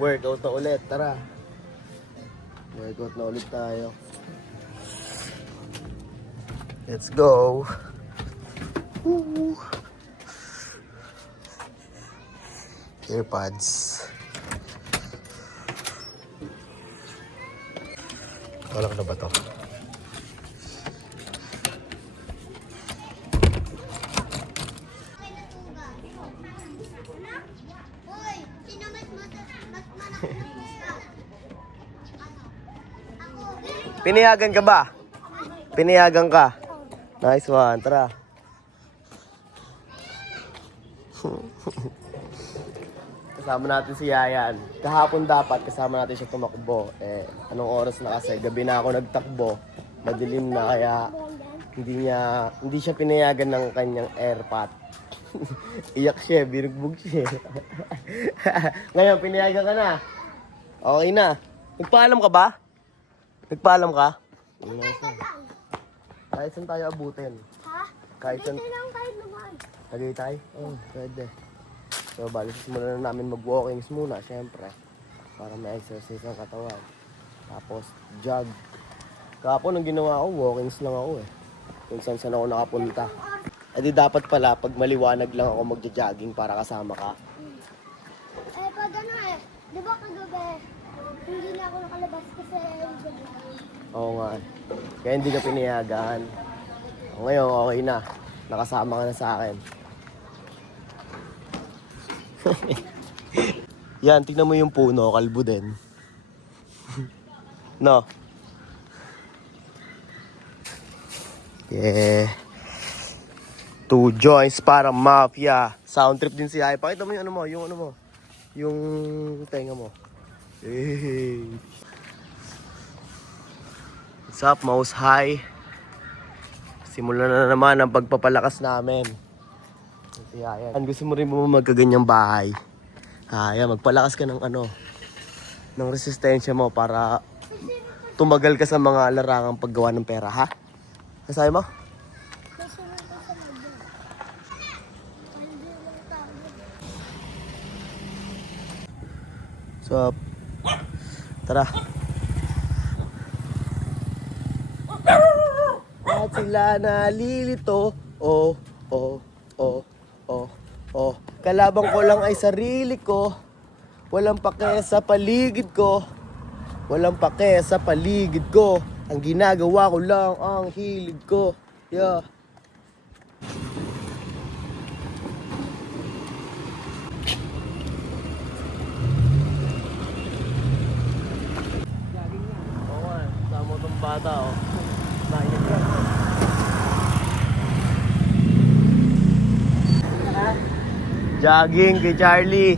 Workout na ulit, tara. Workout na ulit tayo. Let's go. Woo. Earpods. Wala ka na ba ito? Pinayagan ka ba? Pinayagan ka? Nice one, tara. Kasama natin si Yayan. Kahapon dapat kasama natin siya tumakbo. Anong oras na kasi? Gabi na ako nagtakbo. Madilim na kaya hindi siya pinayagan ng kanyang airpot. Iyak siya, birugbog siya. Ngayon, pinayagan ka na. Okay na. Nagpaalam ka ba? Nagpaalam ka? Kahit saan tayo abutin? Ha? Kahit saan? Kahit naman. Tagaytay? Oo, pwede. So, bali, simulan na namin mag-walkings muna, syempre. Para may exercise ang katawan. Tapos, jog. Kahapon, ang ginawa ko, walkings lang ako eh. Kung saan ako nakapunta. Eh di dapat pala, pag maliwanag lang ako magja-jogging para kasama ka. Pag ano di ba kagabi, hindi na ako nakalabas kasi Oo nga. Kaya hindi ka pinayagan. Ngayon, okay na. Nakasama ka na sa akin. Yan, tignan mo yung puno, kalbo din. No? Yeah. 2 joints para mafia. Sound trip din si Ay. Pakita mo yung ano mo, yung tenga mo. Hey. What's up, Mouse High? Simulan na naman ang pagpapalakas namin. Ayan. Gusto mo rin mo magkaganyang bahay. Ayan, magpalakas ka ng ng resistensya mo para tumagal ka sa mga larangang paggawa ng pera, ha? Nasabi mo? So, tara. At sila nalilito. Oh. Kalabang ko lang ay sarili ko. Walang pake sa paligid ko. Walang pake sa paligid ko. Ang ginagawa ko lang ang hilig ko. Yeah. Oo nga, sama itong bata oh. Nainip yan. Jogging kay Charlie.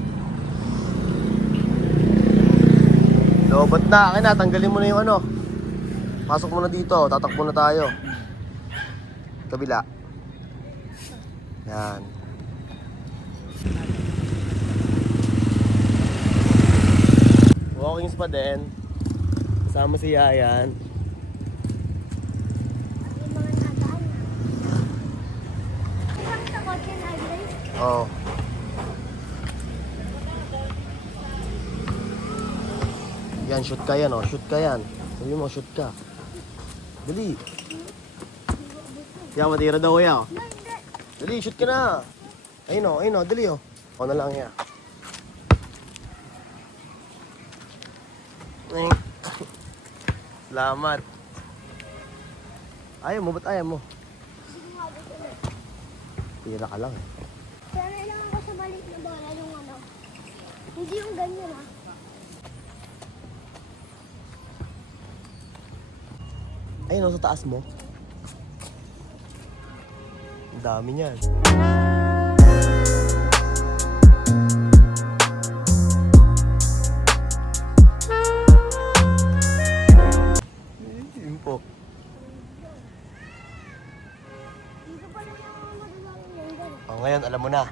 Lobot na, akin na, tanggalin mo na yung Pasok mo na dito, tatakbo na tayo. Kabila. Yan. Walkings pa din. Kasama si Yayan. Oo. Yan, shoot ka yan shoot ka yan. Sabi mo, shoot ka. Dali. Yan, matira daw yan Dali, shoot ka na. Ayun dali Ako na lang yan. Salamat. Ayaw mo, ba't ayaw mo? Tira ka lang Kaya nailangan ko sa balik na bola yung hindi yung ganyan Ayun sa taas mo. Ang dami niyan. ngayon, alam mo na.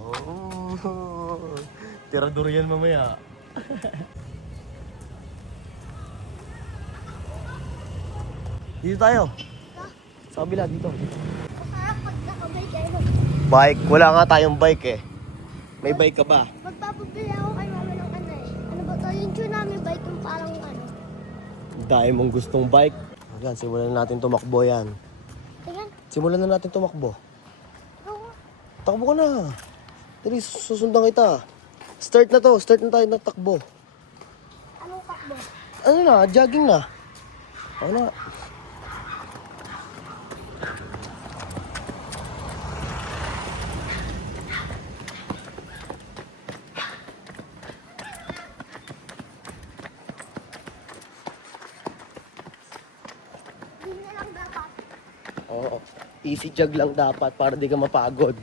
Oh, tirador yan mamaya. Dito tayo. Sa kabila, dito. Masarap pag nakabike kayo. Bike. Wala nga tayong bike eh. May bike ka ba? Magpapabili ako kay mama ng ano eh. Ano ba to? Yung tsunami bike yung parang ano. Dahil mong gustong bike. Ayan, simulan na natin tumakbo yan. Tingnan. Simulan na natin tumakbo. Oo. Takbo ka na. Dali, susundan kita. Start na to. Start na tayo na takbo. Anong takbo? Ano na, jogging na. Ano na. Hindi na lang dapat. Oo. Easy jog lang dapat para di ka mapagod.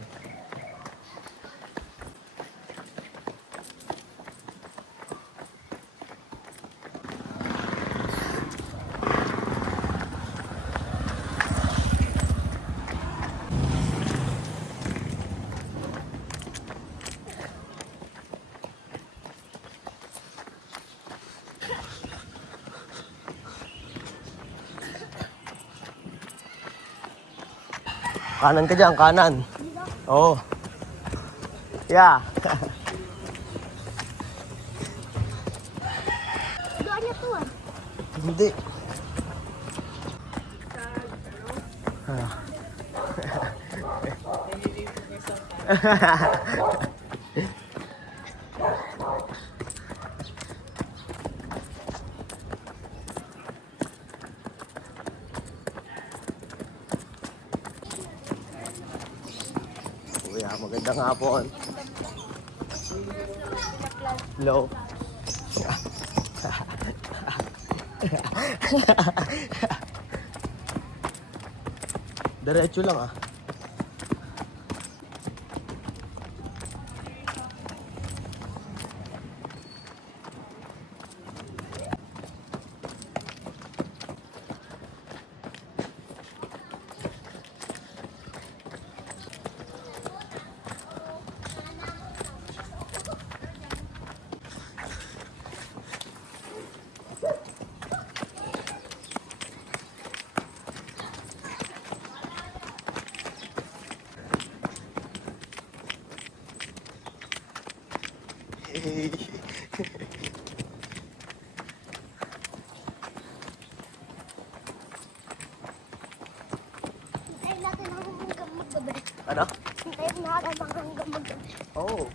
Kanan ka dyan, kanan. Dito. Oo. Yeah. Doon niya to ah. Hindi. Kuya, magandang hapon. Hello. Diretso lang ah. Hintayin natin hanggang maggabi. Ano? Hintayin natin hanggang maggabi. Oh.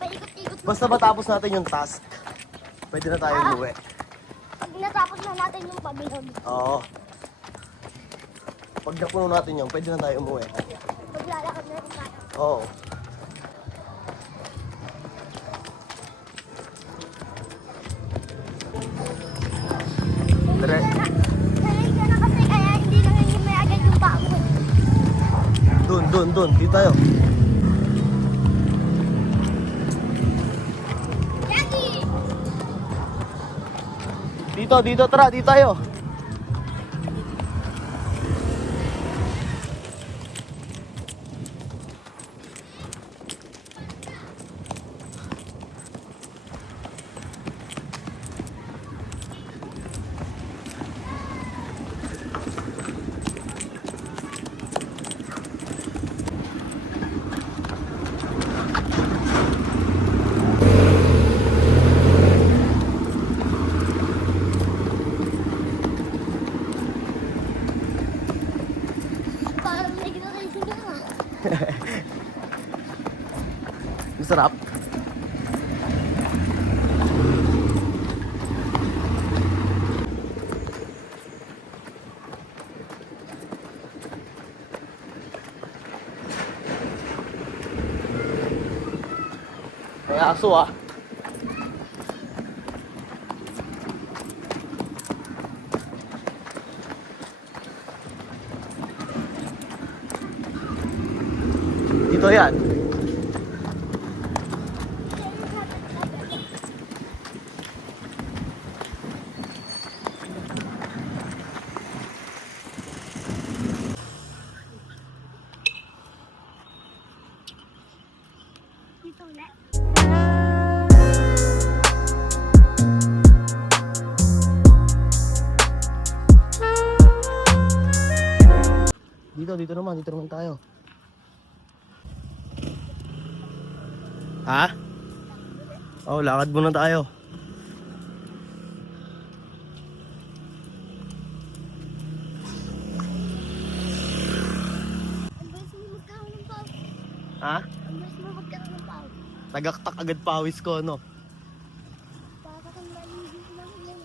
Paikot-ikot mo. Basta matapos natin yung task, pwede na tayo umuwi. Pag natapos na natin yung pabilog. Oo. Pag napuno natin yun, pwede na tayo umuwi. Maglalakad na rin tayo. Oo. Dire. Sanay ka na kasi kaya hindi na ngayon may agad yung paa mo. Dun. Dito tayo. Jackie! Dito, tara, dito tayo. Parang may ginagawa na nga. Masarap. May aso ah. Dito yan. dito ulit. Dito naman tayo. Ha? Oh, lakad muna tayo. Ang bilis mo magkaroon ng pao. Ha? Ang bilis mo magkaroon ng pao. Tagaktak agad pawis ko, no? Baka kang malinis lang yun.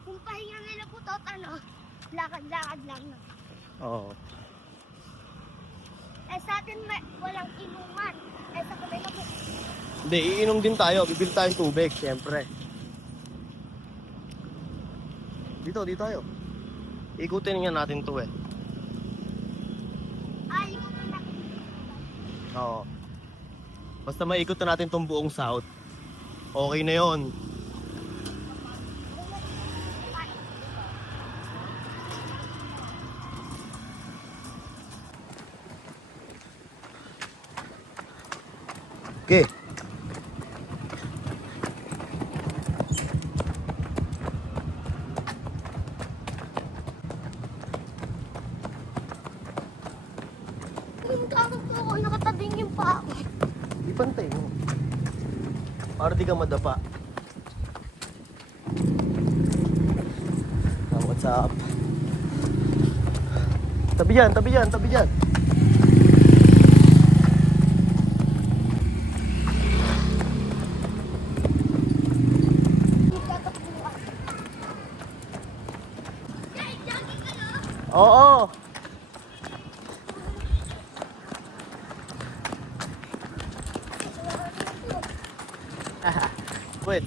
Kung pahinga nila po tot, ano, lakad-lakad lang na. Oo. Eh sa atin walang inuman. Eh sa kanila po. Hindi, iinom din tayo. Bibili tayong tubig, syempre. Dito tayo. Ikutin nga natin to eh. Ay, ko na Oo. Basta maikot na natin tong buong south. Okay na yon. Okay. Yung gamit ko ako, nakatabing yung pao. Di pantay mo. Para di ka madapa. Oh, what's up? Tabi dyan. Magtatakbuhan. Yay, jogging ka na? Oo. Wait.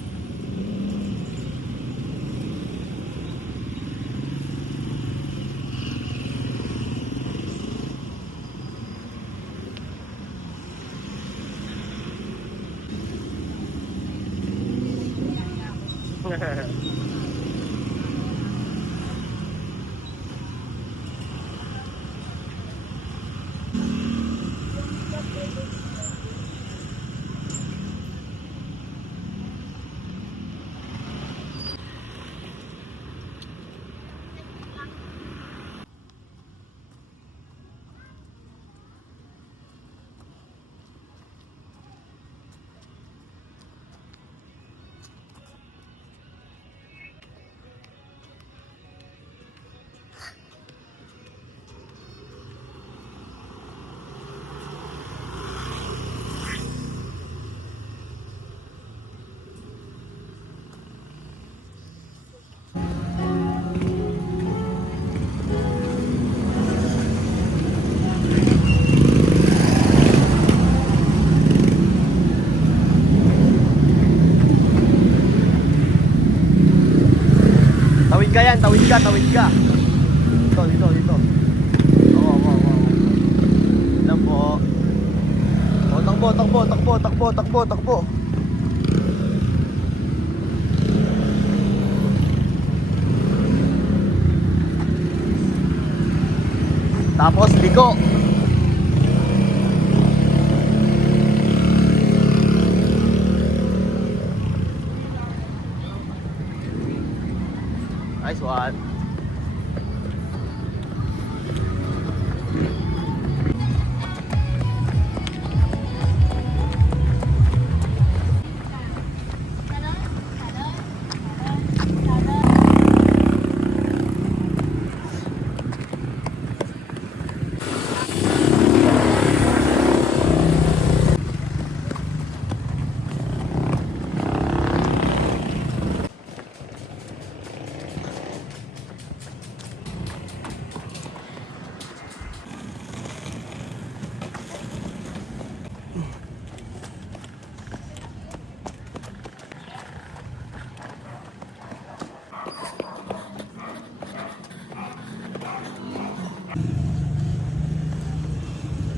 Tawid ka. Dito. Oo. Ilan po? Takbo. Tapos liko. Nice one.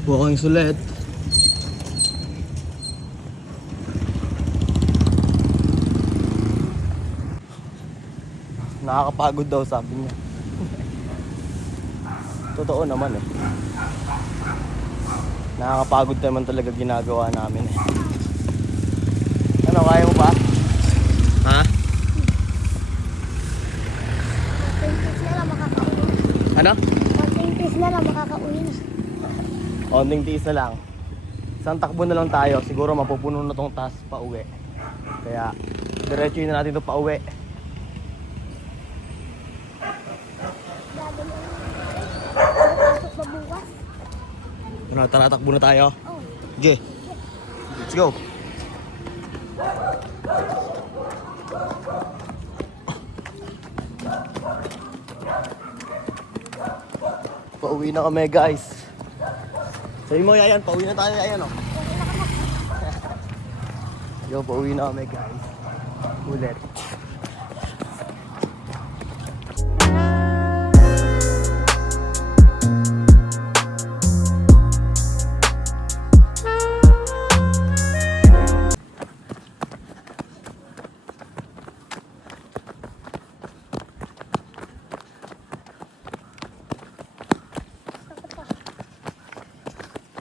Walking sulit. Nakakapagod daw sabi niya. Totoo naman eh. Nakakapagod naman talaga ginagawa namin eh. Ano, kaya mo ba? Ha? Konting na lang makakauwi na. Ano? Konting na lang makakauwi na. Onting tiis na lang. Isang takbo na lang tayo. Siguro mapupuno na tong taas pa uwi. Kaya diretsuhin na natin ito pa uwi. Pasok ba bukas? Tara, takbo na tayo. Oh. Sige. Let's go. Pauwi na kami guys. Sabi mo Yayan, pauwi na tayo Yayan oh. Yo, pauwi na kami guys. Ulit.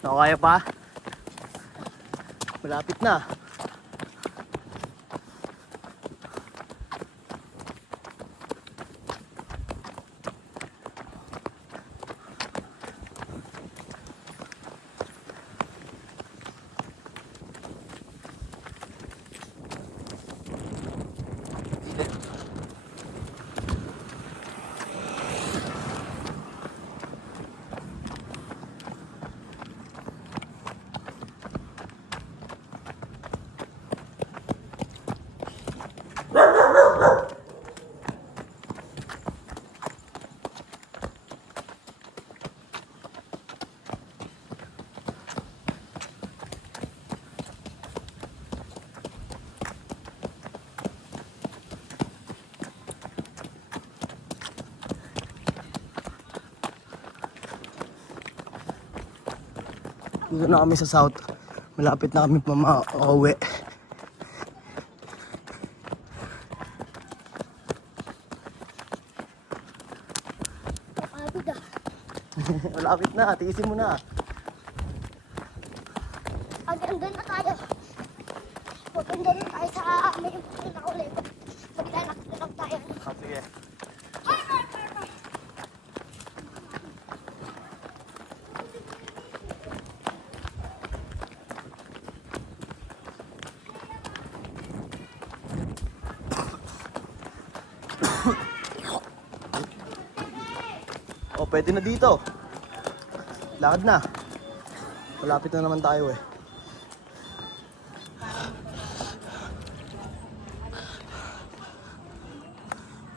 Ako kaya pa? Malapit na. Dito na kami sa south. Malapit na kami pa makauwi. Napagod ah. Malapit na, tiisin mo na. Aganda na tayo. Maganda na tayo sa may na ulit. Maglalak na lang tayo. Ah, sige. Oh, pwede na dito. Lakad na. Malapit na naman tayo eh.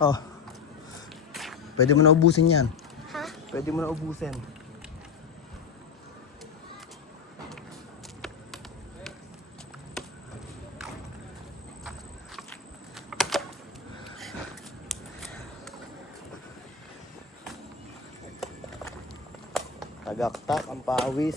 Oh. Pwede mo na ubusin yan. Ha? Pwede mo na ubusin. Tagaktak ang pawis.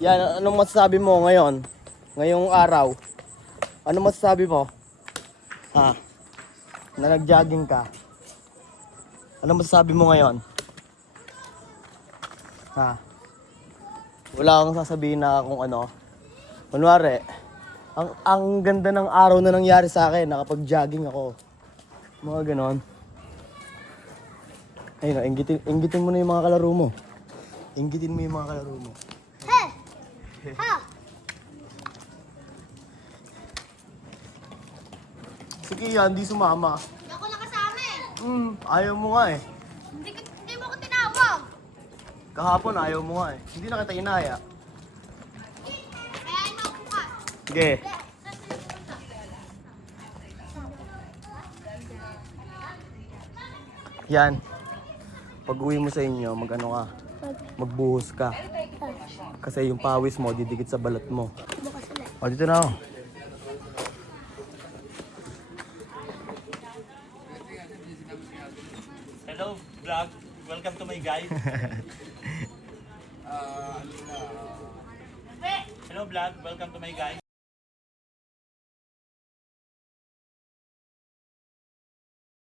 Yan, anong masasabi mo ngayon? Ngayong araw? Ano masasabi mo? Ha? Na nag-jogging ka? Ano masasabi mo ngayon? Ha? Wala akong sasabihin na kung ano. Kunwari, ang ganda ng araw na nangyari sa akin, nakapag-jogging ako. Mga ganon. Ayun, inggitin mo na yung mga kalaro mo. Inggitin mo yung mga kalaro mo. He! Ha! Sige yan, di sumama. Hindi ako nakasama eh. Ayaw mo nga eh. Hindi mo ko tinawag. Kahapon ayaw mo nga eh. Hindi na kita inaya. Kaya mo ako ka. Sige. Yan. Pag uwi mo sa inyo, mag-ano ka, magbuhos ka. Kasi yung pawis mo, didikit sa balat mo. Bukas ulit. O, dito na ako. Hello vlog, welcome to my guide. Hello vlog, welcome to my guide.